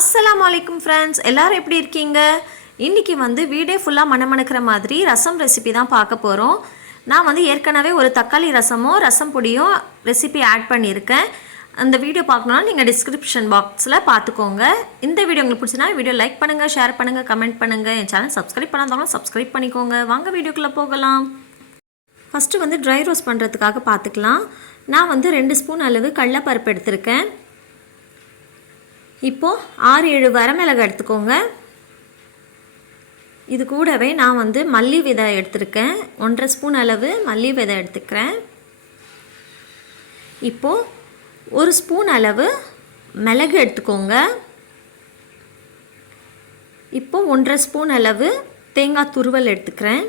அஸ்லாம் வலைக்கும் ஃப்ரெண்ட்ஸ் எல்லோரும் எப்படி இருக்கீங்க? இன்றைக்கி வந்து வீடே ஃபுல்லாக மணமணக்கிற மாதிரி ரசம் ரெசிபி தான் பார்க்க போகிறோம் நான் வந்து ஏற்கனவே ஒரு தக்காளி ரசமும் ரசம் பொடியும் ரெசிபி ஆட் பண்ணியிருக்கேன். அந்த வீடியோ பார்க்கணுன்னா நீங்கள் டிஸ்கிரிப்ஷன் பாக்ஸில் பார்த்துக்கோங்க. இந்த வீடியோ உங்களுக்கு பிடிச்சினா வீடியோ லைக் பண்ணுங்கள் ஷேர் பண்ணுங்கள் கமெண்ட் பண்ணுங்கள் என் சேனல் சப்ஸ்கிரைப் பண்ணாதவங்களும் சப்ஸ்கிரைப் பண்ணிக்கோங்க. வாங்க வீடியோக்குள்ளே போகலாம். ஃபஸ்ட்டு வந்து ட்ரை ரோஸ்ட் பண்ணுறதுக்காக பார்த்துக்கலாம். நான் வந்து ரெண்டு ஸ்பூன் அளவு கடலப்பருப்பு எடுத்திருக்கேன். இப்போது ஆறு ஏழு வரமிளகு எடுத்துக்கோங்க. இது கூடவே நான் வந்து மல்லி விதை எடுத்திருக்கேன். ஒன்றரை ஸ்பூன் அளவு மல்லி விதை எடுத்துக்கிறேன். இப்போது ஒரு ஸ்பூன் அளவு மிளகு எடுத்துக்கோங்க. இப்போது ஒன்றரை ஸ்பூன் அளவு தேங்காய் துருவல் எடுத்துக்கிறேன்.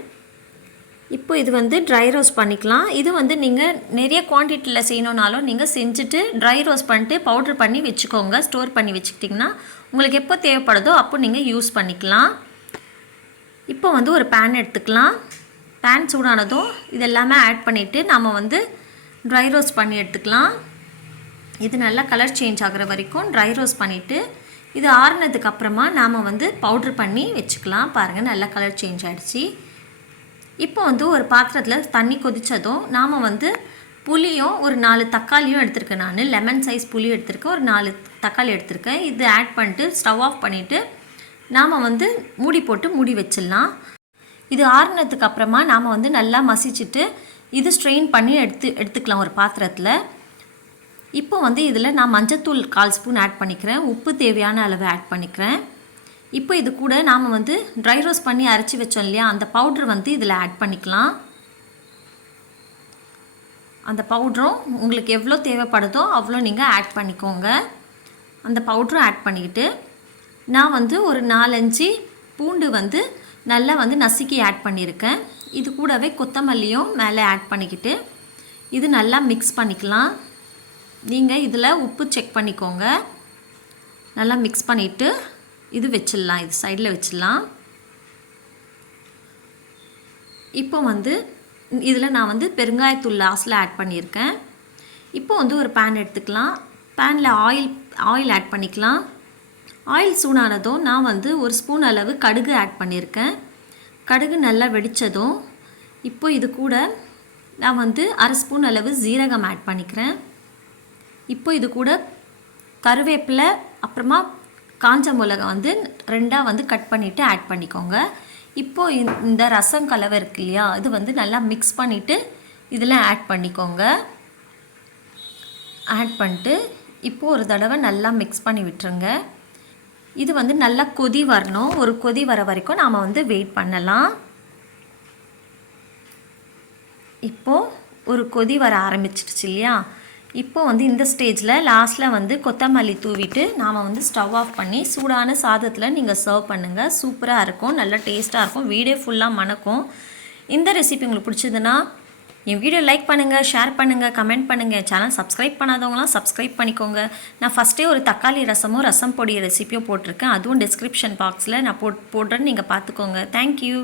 இப்போ இது வந்து ட்ரை ரோஸ்ட் பண்ணிக்கலாம். இது வந்து நீங்கள் நிறைய குவான்டிட்டியில் செய்யணுன்னாலும் நீங்கள் செஞ்சுட்டு ட்ரை ரோஸ்ட் பண்ணிட்டு பவுட்ரு பண்ணி வச்சுக்கோங்க. ஸ்டோர் பண்ணி வச்சுக்கிட்டிங்கன்னா உங்களுக்கு எப்போ தேவைப்படுதோ அப்போ நீங்கள் யூஸ் பண்ணிக்கலாம். இப்போ வந்து ஒரு பேன் எடுத்துக்கலாம். பேன் சூடானதும் இது எல்லாமே ஆட் பண்ணிவிட்டு நம்ம வந்து ட்ரை ரோஸ்ட் பண்ணி எடுத்துக்கலாம். இது நல்லா கலர் சேஞ்ச் ஆகிற வரைக்கும் ட்ரை ரோஸ்ட் பண்ணிவிட்டு இது ஆறுனதுக்கு அப்புறமா நாம் வந்து பவுட்ரு பண்ணி வச்சுக்கலாம். பாருங்கள் நல்லா கலர் சேஞ்ச் ஆகிடுச்சி இப்போ வந்து ஒரு பாத்திரத்தில் தண்ணி கொதித்ததும் நாம் வந்து புளியும் ஒரு நாலு தக்காளியும் எடுத்திருக்கேன் நான். லெமன் சைஸ் புளி எடுத்திருக்கேன். ஒரு நாலு தக்காளி எடுத்திருக்கேன். இது ஆட் பண்ணிட்டு ஸ்டவ் ஆஃப் பண்ணிவிட்டு நாம் வந்து மூடி போட்டு மூடி வச்சிடலாம். இது ஆறுனதுக்கு அப்புறமா நாம் வந்து நல்லா மசிச்சுட்டு இது ஸ்ட்ரெயின் பண்ணி எடுத்து எடுத்துக்கலாம் ஒரு பாத்திரத்தில். இப்போ வந்து இதில் நான் மஞ்சத்தூள் கால் ஸ்பூன் ஆட் பண்ணிக்கிறேன். உப்பு தேவையான அளவு ஆட் பண்ணிக்கிறேன். இப்போ இது கூட நாம் வந்து ட்ரை ரோஸ்ட் பண்ணி அரைச்சி வச்சோம் இல்லையா? அந்த பவுட்ரு வந்து இதில் ஆட் பண்ணிக்கலாம். அந்த பவுட்ரும் உங்களுக்கு எவ்வளோ தேவைப்படுதோ அவ்வளோ நீங்கள் ஆட் பண்ணிக்கோங்க. அந்த பவுட்ரும் ஆட் பண்ணிக்கிட்டு நான் வந்து ஒரு நாலஞ்சு பூண்டு வந்து நல்லா வந்து நசுக்கி ஆட் பண்ணியிருக்கேன். இது கூடவே கொத்தமல்லியும் மேலே ஆட் பண்ணிக்கிட்டு இது நல்லா மிக்ஸ் பண்ணிக்கலாம். நீங்கள் இதில் உப்பு செக் பண்ணிக்கோங்க. நல்லா மிக்ஸ் பண்ணிவிட்டு இது வச்சிடலாம் இது சைடில் வச்சிடலாம். இப்போ வந்து இதில் நான் வந்து பெருங்காயத்தூள் லாஸ்ட்டில் ஆட் பண்ணியிருக்கேன். இப்போ வந்து ஒரு பேன் எடுத்துக்கலாம். பேனில் ஆயில் ஆயில் ஆட் பண்ணிக்கலாம். ஆயில் சூடானதும் நான் வந்து ஒரு ஸ்பூன் அளவு கடுகு ஆட் பண்ணியிருக்கேன். கடுகு நல்லா வெடித்ததும் இப்போ இது கூட நான் வந்து அரை ஸ்பூன் அளவு ஜீரகம் ஆட் பண்ணிக்கிறேன். இப்போ இது கூட கருவேப்பிலை அப்புறமா காஞ்ச மிளகா வந்து ரெண்டாக வந்து கட் பண்ணிவிட்டு ஆட் பண்ணிக்கோங்க. இப்போது இந்த ரசம் கலவை இருக்கு இல்லையா இது வந்து நல்லா மிக்ஸ் பண்ணிவிட்டு இதில் ஆட் பண்ணிக்கோங்க. ஆட் பண்ணிட்டு இப்போது ஒரு தடவை நல்லா மிக்ஸ் பண்ணி விட்டுருங்க. இது வந்து நல்லா கொதி வரணும். ஒரு கொதி வர வரைக்கும் நாம் வந்து வெயிட் பண்ணலாம். இப்போது ஒரு கொதி வர ஆரம்பிச்சிடுச்சு இல்லையா இப்போ வந்து இந்த ஸ்டேஜில் லாஸ்ட்டில் வந்து கொத்தமல்லி தூவிட்டு நாம் வந்து ஸ்டவ் ஆஃப் பண்ணி சூடான சாதத்தில் நீங்கள் சர்வ் பண்ணுங்கள் சூப்பராக இருக்கும் நல்லா டேஸ்ட்டாக இருக்கும் வீடே ஃபுல்லாக மணக்கும். இந்த ரெசிபி உங்களுக்கு பிடிச்சதுன்னா என் வீடியோ லைக் பண்ணுங்கள் ஷேர் பண்ணுங்கள் கமெண்ட் பண்ணுங்கள் என் சேனல் சப்ஸ்கிரைப் பண்ணாதவங்களாம் சப்ஸ்கிரைப் பண்ணிக்கோங்க. நான் ஃபஸ்ட்டே ஒரு தக்காளி ரசமும் ரசம் பொடி ரெசிப்பியோ போட்டிருக்கேன். அதுவும் டிஸ்கிரிப்ஷன் பாக்ஸில் நான் போட் போடுறேன்னு நீங்கள் பார்த்துக்கோங்க தேங்க்யூ